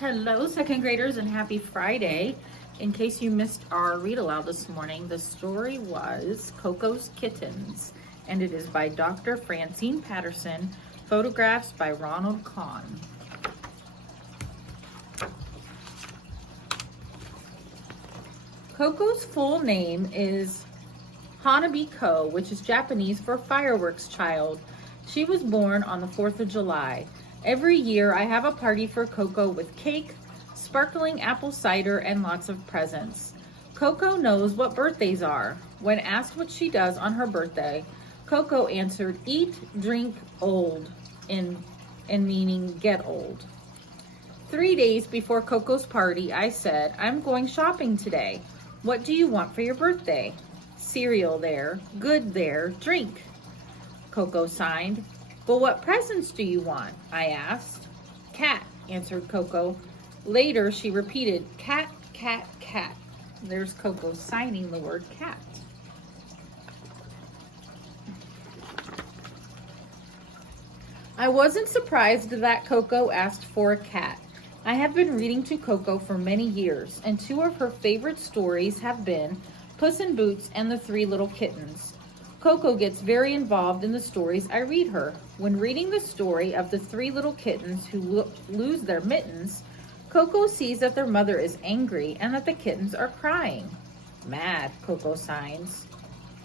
Hello, second graders, and happy Friday. In case you missed our read aloud this morning, the story was Koko's Kittens, and it is by Dr. Francine Patterson, photographs by Ronald Kahn. Koko's full name is Hanabi Ko, which is Japanese for fireworks child. She was born on the 4th of July. Every year I have a party for Koko with cake, sparkling apple cider, and lots of presents. Koko knows what birthdays are. When asked what she does on her birthday, Koko answered, eat, drink, old, in meaning get old. 3 days before Koko's party, I said, I'm going shopping today. What do you want for your birthday? Cereal there, good there, drink. Koko signed. Well, what presents do you want? I asked. Cat, answered Koko. Later, she repeated, cat, cat, cat. There's Koko signing the word cat. I wasn't surprised that Koko asked for a cat. I have been reading to Koko for many years, and two of her favorite stories have been Puss in Boots and the Three Little Kittens. Koko gets very involved in the stories I read her. When reading the story of the three little kittens who lose their mittens, Koko sees that their mother is angry and that the kittens are crying. Mad, Koko signs.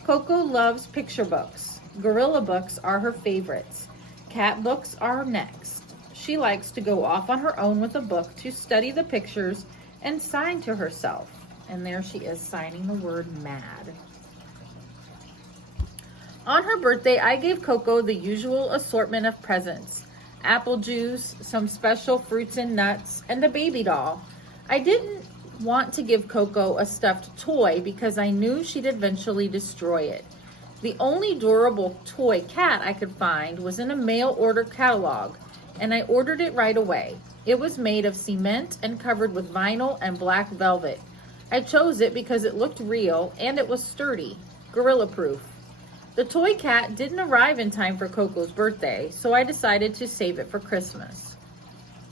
Koko loves picture books. Gorilla books are her favorites. Cat books are next. She likes to go off on her own with a book to study the pictures and sign to herself. And there she is signing the word mad. On her birthday, I gave Koko the usual assortment of presents. Apple juice, some special fruits and nuts, and a baby doll. I didn't want to give Koko a stuffed toy because I knew she'd eventually destroy it. The only durable toy cat I could find was in a mail order catalog, and I ordered it right away. It was made of cement and covered with vinyl and black velvet. I chose it because it looked real and it was sturdy, gorilla-proof. The toy cat didn't arrive in time for Koko's birthday, so I decided to save it for Christmas.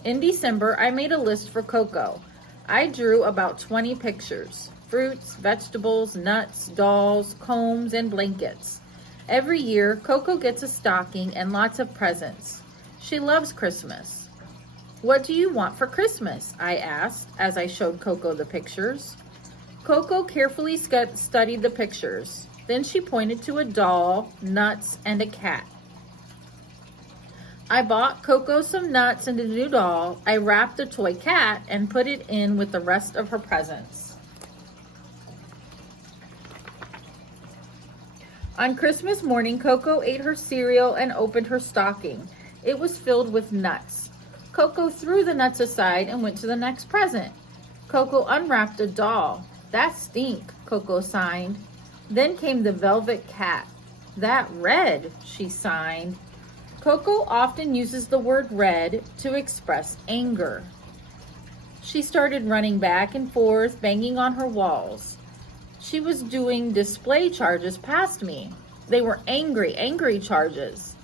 In December, I made a list for Koko. I drew about 20 pictures: fruits, vegetables, nuts, dolls, combs, and blankets. Every year, Koko gets a stocking and lots of presents. She loves Christmas. What do you want for Christmas? I asked as I showed Koko the pictures. Koko carefully studied the pictures. Then she pointed to a doll, nuts, and a cat. I bought Koko some nuts and a new doll. I wrapped a toy cat and put it in with the rest of her presents. On Christmas morning, Koko ate her cereal and opened her stocking. It was filled with nuts. Koko threw the nuts aside and went to the next present. Koko unwrapped a doll. That stink, Koko signed. Then came the velvet cat. That red, she signed. Koko often uses the word red to express anger. She started running back and forth, banging on her walls. She was doing display charges past me. They were angry charges.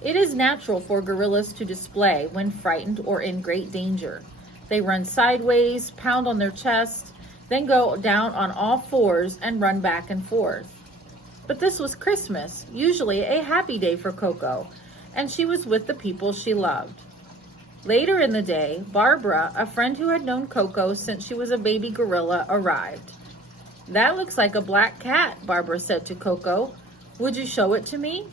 It is natural for gorillas to display when frightened or in great danger. They run sideways, pound on their chest, then go down on all fours and run back and forth. But this was Christmas, usually a happy day for Koko, and she was with the people she loved. Later in the day, Barbara, a friend who had known Koko since she was a baby gorilla, arrived. That looks like a black cat, Barbara said to Koko. Would you show it to me?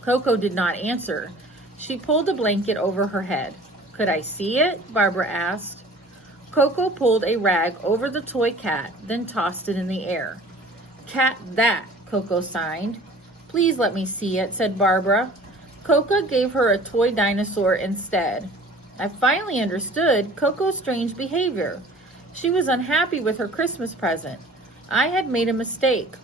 Koko did not answer. She pulled a blanket over her head. Could I see it? Barbara asked. Koko pulled a rag over the toy cat, then tossed it in the air. Cat that, Koko signed. Please let me see it, said Barbara. Koko gave her a toy dinosaur instead. I finally understood Koko's strange behavior. She was unhappy with her Christmas present. I had made a mistake.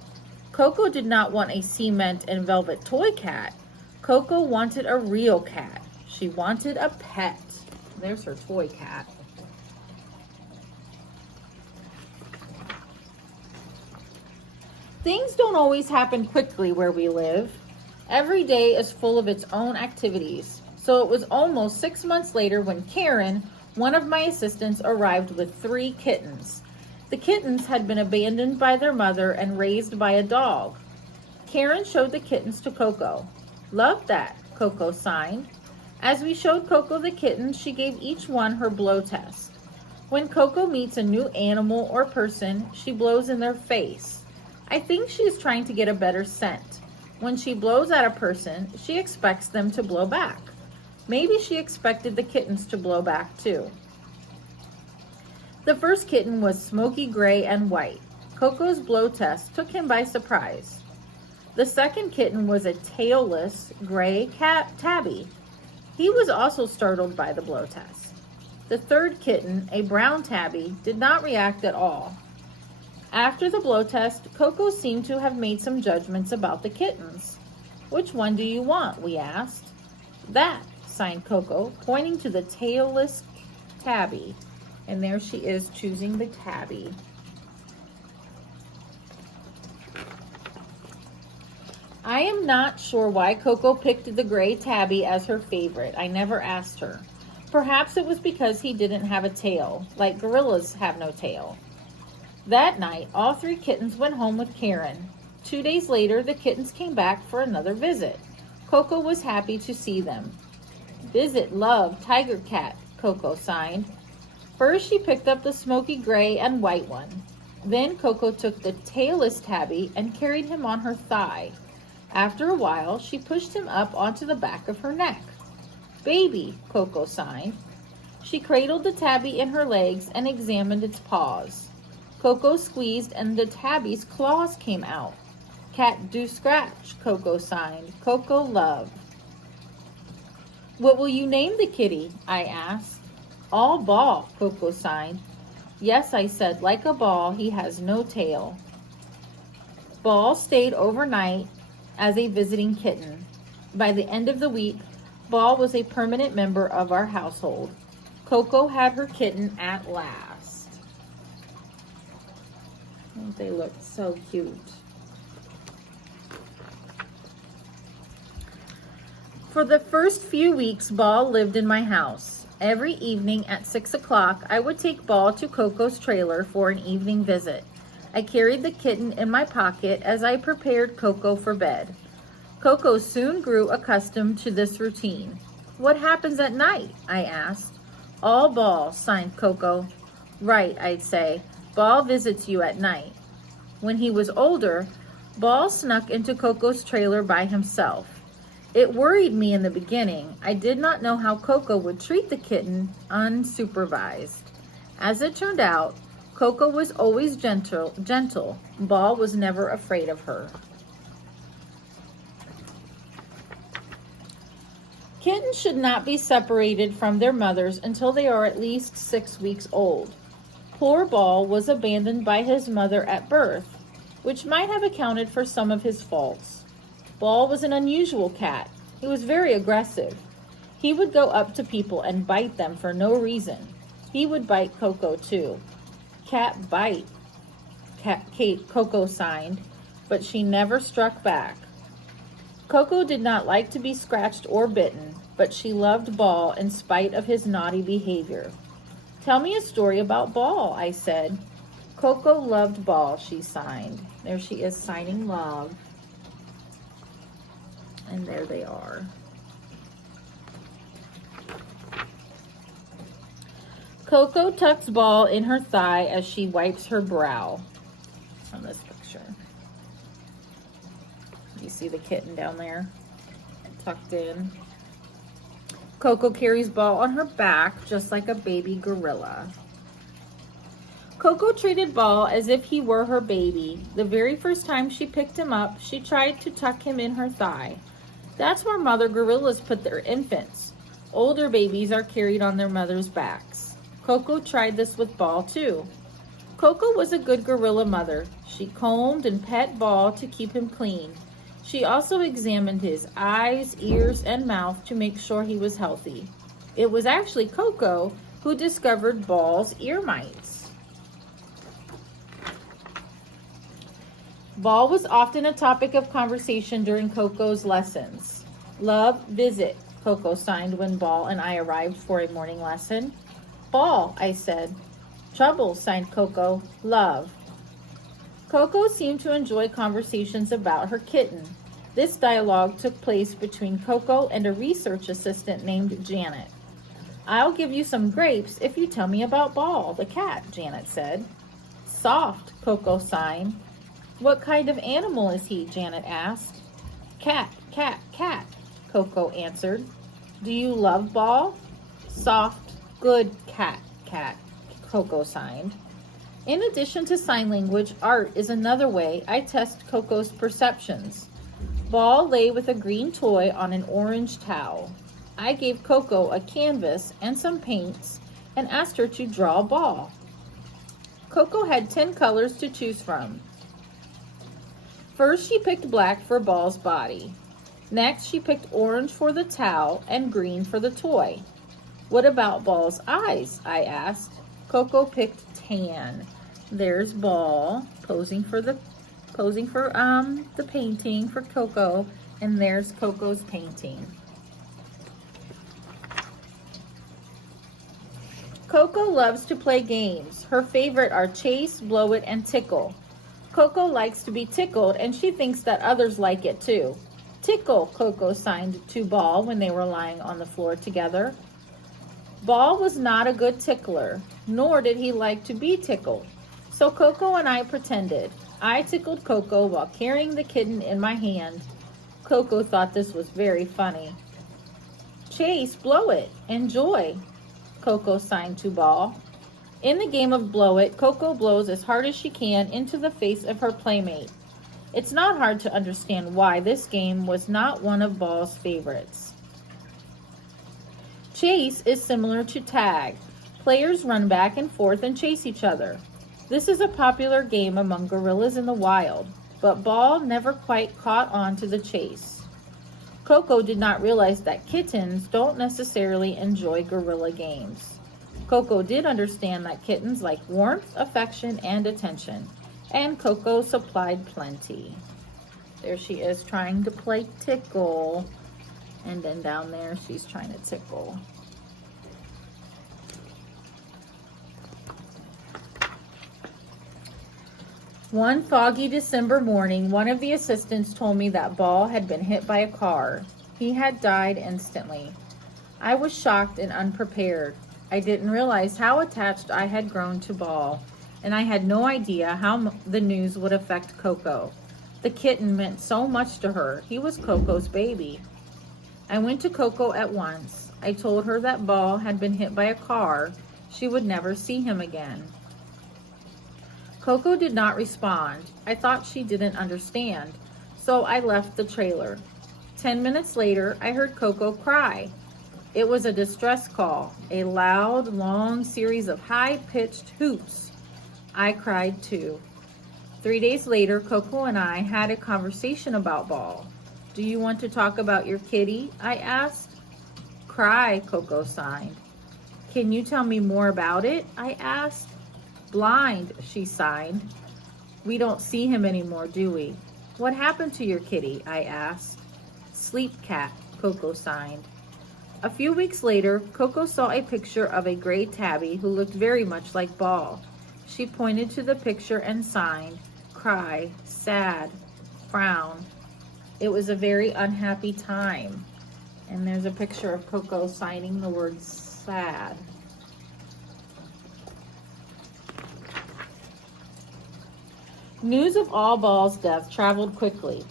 Koko did not want a cement and velvet toy cat. Koko wanted a real cat. She wanted a pet. There's her toy cat. Things don't always happen quickly where we live. Every day is full of its own activities. So it was almost 6 months later when Karen, One of my assistants arrived with 3 kittens. The kittens had been abandoned by their mother and raised by a dog. Karen showed the kittens to Koko. "Love that," Koko signed. As we showed Koko the kittens, she gave each one her blow test. When Koko meets a new animal or person, she blows in their face. I think she is trying to get a better scent. When she blows at a person, she expects them to blow back. Maybe she expected the kittens to blow back too. The first kitten was smoky gray and white. Koko's blow test took him by surprise. The second kitten was a tailless gray tabby. He was also startled by the blow test. The third kitten, a brown tabby, did not react at all. After the blow test, Koko seemed to have made some judgments about the kittens. "Which one do you want?" we asked. "That," signed Koko, pointing to the tailless tabby. And there she is choosing the tabby. I am not sure why Koko picked the gray tabby as her favorite. I never asked her. Perhaps it was because he didn't have a tail, like gorillas have no tail. That night, all 3 kittens went home with Karen. 2 days later, the kittens came back for another visit. Koko was happy to see them. "Visit, love, tiger cat," Koko signed. First, she picked up the smoky gray and white one. Then Koko took the tailless tabby and carried him on her thigh. After a while, she pushed him up onto the back of her neck. "Baby," Koko signed. She cradled the tabby in her legs and examined its paws. Koko squeezed and the tabby's claws came out. "Cat do scratch," Koko signed. "Koko love." "What will you name the kitty?" I asked. "All ball," Koko signed. "Yes," I said, "like a ball, he has no tail." Ball stayed overnight as a visiting kitten. By the end of the week, Ball was a permanent member of our household. Koko had her kitten at last. Don't they look so cute? For the first few weeks, Ball lived in my house. Every evening at 6 o'clock, I would take Ball to Koko's trailer for an evening visit. I carried the kitten in my pocket as I prepared Koko for bed. Koko soon grew accustomed to this routine. "What happens at night?" I asked. "All Ball," signed Koko. "Right," I'd say. "Ball visits you at night." When he was older, Ball snuck into Koko's trailer by himself. It worried me in the beginning. I did not know how Koko would treat the kitten unsupervised. As it turned out, Koko was always gentle. Ball was never afraid of her. Kittens should not be separated from their mothers until they are at least 6 weeks old. Poor Ball was abandoned by his mother at birth, which might have accounted for some of his faults. Ball was an unusual cat. He was very aggressive. He would go up to people and bite them for no reason. He would bite Koko too. "Cat bite," Koko signed, but she never struck back. Koko did not like to be scratched or bitten, but she loved Ball in spite of his naughty behavior. "Tell me a story about Ball," I said. Koko loved Ball, she signed. There she is signing love. And there they are. Koko tucks Ball in her thigh as she wipes her brow. On this picture. You see the kitten down there, tucked in. Koko carries Ball on her back just like a baby gorilla. Koko treated Ball as if he were her baby. The very first time she picked him up, she tried to tuck him in her thigh. That's where mother gorillas put their infants. Older babies are carried on their mothers' backs. Koko tried this with Ball too. Koko was a good gorilla mother. She combed and pet Ball to keep him clean. She also examined his eyes, ears, and mouth to make sure he was healthy. It was actually Koko who discovered Ball's ear mites. Ball was often a topic of conversation during Koko's lessons. "Love, visit," Koko signed when Ball and I arrived for a morning lesson. Ball, I said. Trouble, signed Koko. Love. Koko seemed to enjoy conversations about her kitten. This dialogue took place between Koko and a research assistant named Janet. I'll give you some grapes if you tell me about Ball, the cat, Janet said. Soft, Koko signed. What kind of animal is he? Janet asked. Cat, cat, cat, Koko answered. Do you love Ball? Soft, good cat, cat, Koko signed. In addition to sign language, art is another way I test Koko's perceptions. Ball lay with a green toy on an orange towel. I gave Koko a canvas and some paints and asked her to draw Ball. Koko had 10 colors to choose from. First, she picked black for Ball's body. Next, she picked orange for the towel and green for the toy. What about Ball's eyes? I asked. Koko picked tan. There's Ball posing for the painting for Koko, and there's Koko's painting. Koko loves to play games. Her favorite are chase, blow it, and tickle. Koko likes to be tickled, and she thinks that others like it too. Tickle, Koko signed to Ball when they were lying on the floor together. Ball was not a good tickler, nor did he like to be tickled. So Koko and I pretended. I tickled Koko while carrying the kitten in my hand. Koko thought this was very funny. Chase, blow it, enjoy, Koko signed to Ball. In the game of blow it, Koko blows as hard as she can into the face of her playmate. It's not hard to understand why this game was not one of Ball's favorites. Chase is similar to tag. Players run back and forth and chase each other. This is a popular game among gorillas in the wild, but Ball never quite caught on to the chase. Koko did not realize that kittens don't necessarily enjoy gorilla games. Koko did understand that kittens like warmth, affection, and attention, and Koko supplied plenty. There she is trying to play tickle, and then down there she's trying to tickle. One foggy December morning, one of the assistants told me that Ball had been hit by a car. He had died instantly. I was shocked and unprepared. I didn't realize how attached I had grown to Ball, and I had no idea how the news would affect Koko. The kitten meant so much to her. He was Koko's baby. I went to Koko at once. I told her that Ball had been hit by a car. She would never see him again. Koko did not respond. I thought she didn't understand, so I left the trailer. 10 minutes later, I heard Koko cry. It was a distress call, a loud, long series of high-pitched hoops. I cried too. 3 days later, Koko and I had a conversation about Ball. Do you want to talk about your kitty? I asked. Cry, Koko signed. Can you tell me more about it? I asked. Blind, she signed. We don't see him anymore, do we? What happened to your kitty? I asked. Sleep cat, Koko signed. A few weeks later, Koko saw a picture of a gray tabby who looked very much like Ball. She pointed to the picture and signed, cry, sad, frown. It was a very unhappy time. And there's a picture of Koko signing the word sad. News of all Ball's death traveled quickly.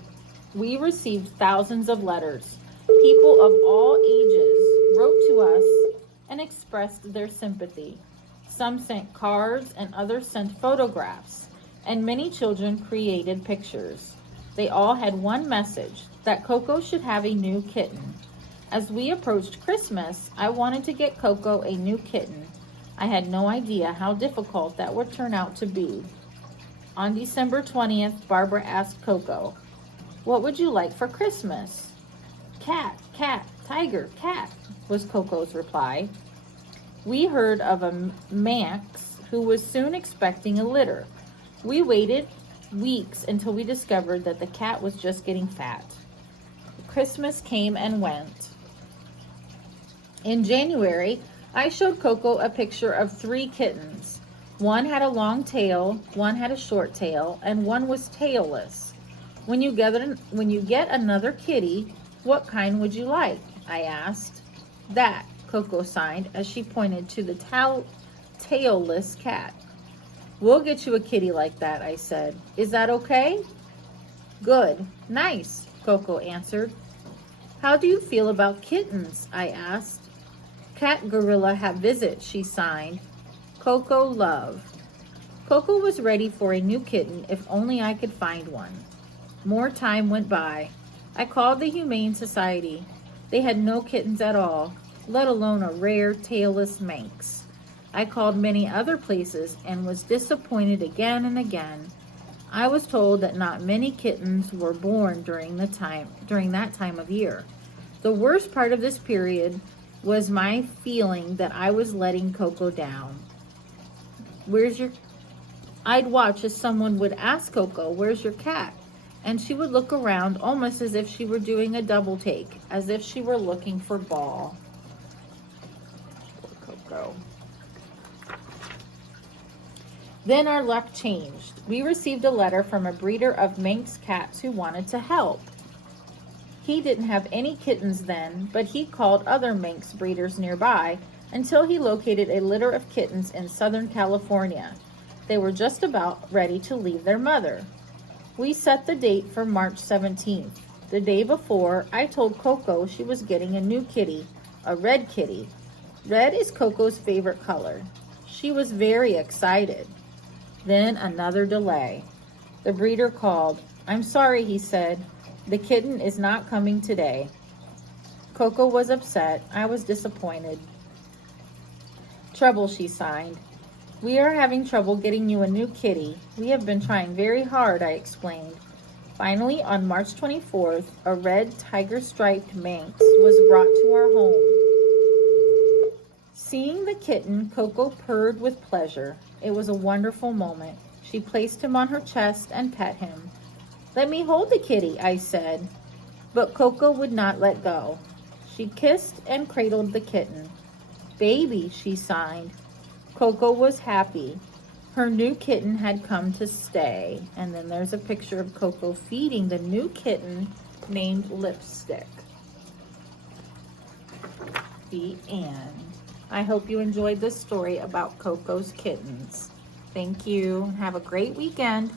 We received thousands of letters. People of all ages wrote to us and expressed their sympathy. Some sent cards and others sent photographs, and many children created pictures. They all had one message, that Koko should have a new kitten. As we approached Christmas, I wanted to get Koko a new kitten. I had no idea how difficult that would turn out to be. On December 20th, Barbara asked Koko, "What would you like for Christmas?" "Cat, cat, tiger, cat," was Koko's reply. We heard of a Manx who was soon expecting a litter. We waited weeks until we discovered that the cat was just getting fat. Christmas came and went. In January, I showed Koko a picture of 3 kittens. One had a long tail, one had a short tail, and one was tailless. When you get another kitty, what kind would you like? I asked. That, Koko signed as she pointed to the tailless cat. We'll get you a kitty like that, I said. Is that okay? Good. Nice, Koko answered. How do you feel about kittens? I asked. Cat gorilla have visit, she signed. Koko love. Koko was ready for a new kitten if only I could find one. More time went by. I called the Humane Society. They had no kittens at all, let alone a rare tailless Manx. I called many other places and was disappointed again and again. I was told that not many kittens were born during that time of year. The worst part of this period was my feeling that I was letting Koko down. I'd watch as someone would ask Koko, where's your cat? And she would look around almost as if she were doing a double take, as if she were looking for Ball. Poor Koko. Then our luck changed. We received a letter from a breeder of Manx cats who wanted to help. He didn't have any kittens then, but he called other Manx breeders nearby until he located a litter of kittens in Southern California. They were just about ready to leave their mother. We set the date for March 17th. The day before, I told Koko she was getting a new kitty, a red kitty. Red is Koko's favorite color. She was very excited. Then another delay. The breeder called. I'm sorry, he said. The kitten is not coming today. Koko was upset. I was disappointed. Trouble, she signed. We are having trouble getting you a new kitty. We have been trying very hard, I explained. Finally, on March 24th, a red tiger-striped Manx was brought to our home. Seeing the kitten, Koko purred with pleasure. It was a wonderful moment. She placed him on her chest and pet him. Let me hold the kitty, I said. But Koko would not let go. She kissed and cradled the kitten. Baby, she signed. Koko was happy. Her new kitten had come to stay. And then there's a picture of Koko feeding the new kitten named Lipstick. The end. I hope you enjoyed this story about Koko's kittens. Thank you. Have a great weekend.